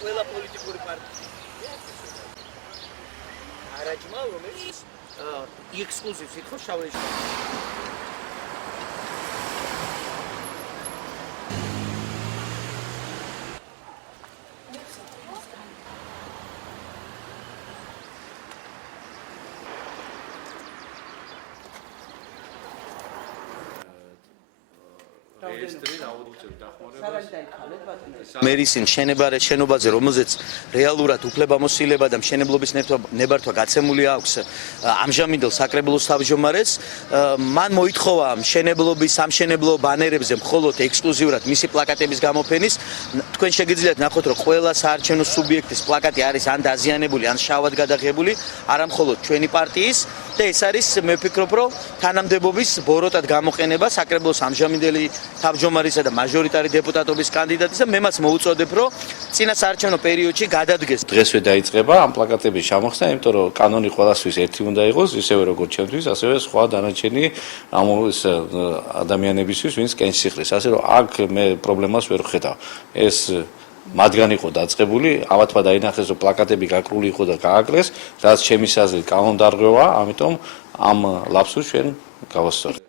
ყველა პოლიტიკური პარტია. არაჯმა რომელიც ექსკლუზივს ითხოვს შავლეში. მერის შენობაზე, რომელზეც რეალურად უფლებამოსილება და მშენებლობის ნებართვა გაცემული აქვს ამჟამინდელ საკრებულოს თავმჯდომარეს, მან მოითხოვა სამშენებლო ბანერებზე მხოლოდ ექსკლუზიურად მისი პლაკატების გამოფენის. თქვენ შეგიძლიათ ნახოთ, რომ ყველა საარჩევნო სუბიექტის პლაკატი არის ან დაზიანებული, ან შავად გადაღებული, არა მხოლოდ ჩვენი პარტიის და ეს არის, მე ვფიქრობ, რომ თანამდებობის ბოროტად გამოყენება საკრებულოს ამჟამინდელი თავმჯდომარისა და მაჟორიტარი დეპუტატობის კანდიდატის და მე მას მოუწოდებ, რომ წინა საარჩევნო პერიოდში გადადგეს. დღესვე დაიწყება ამ პლაკატების ჩამოხსნა, იმიტომ რომ კანონი ყველასთვის ერთი უნდა იყოს, ისევე როგორც ჩემთვის, ასევე სხვა დანარჩენი ამ ადამიანებისთვის, ვინც კენჭისყრის. ასე რომ აქ მე პრობლემას ვერ ვხედავ. ეს მათგან იყო დაწყებული, ამათმა დაინახეს, რომ პლაკატები გაკრული იყო და გააკრეს, რაც ჩემის აზრით კანონდარღვევაა, ამიტომ ამ ლაფსუსს ჩვენ გავასწორებთ.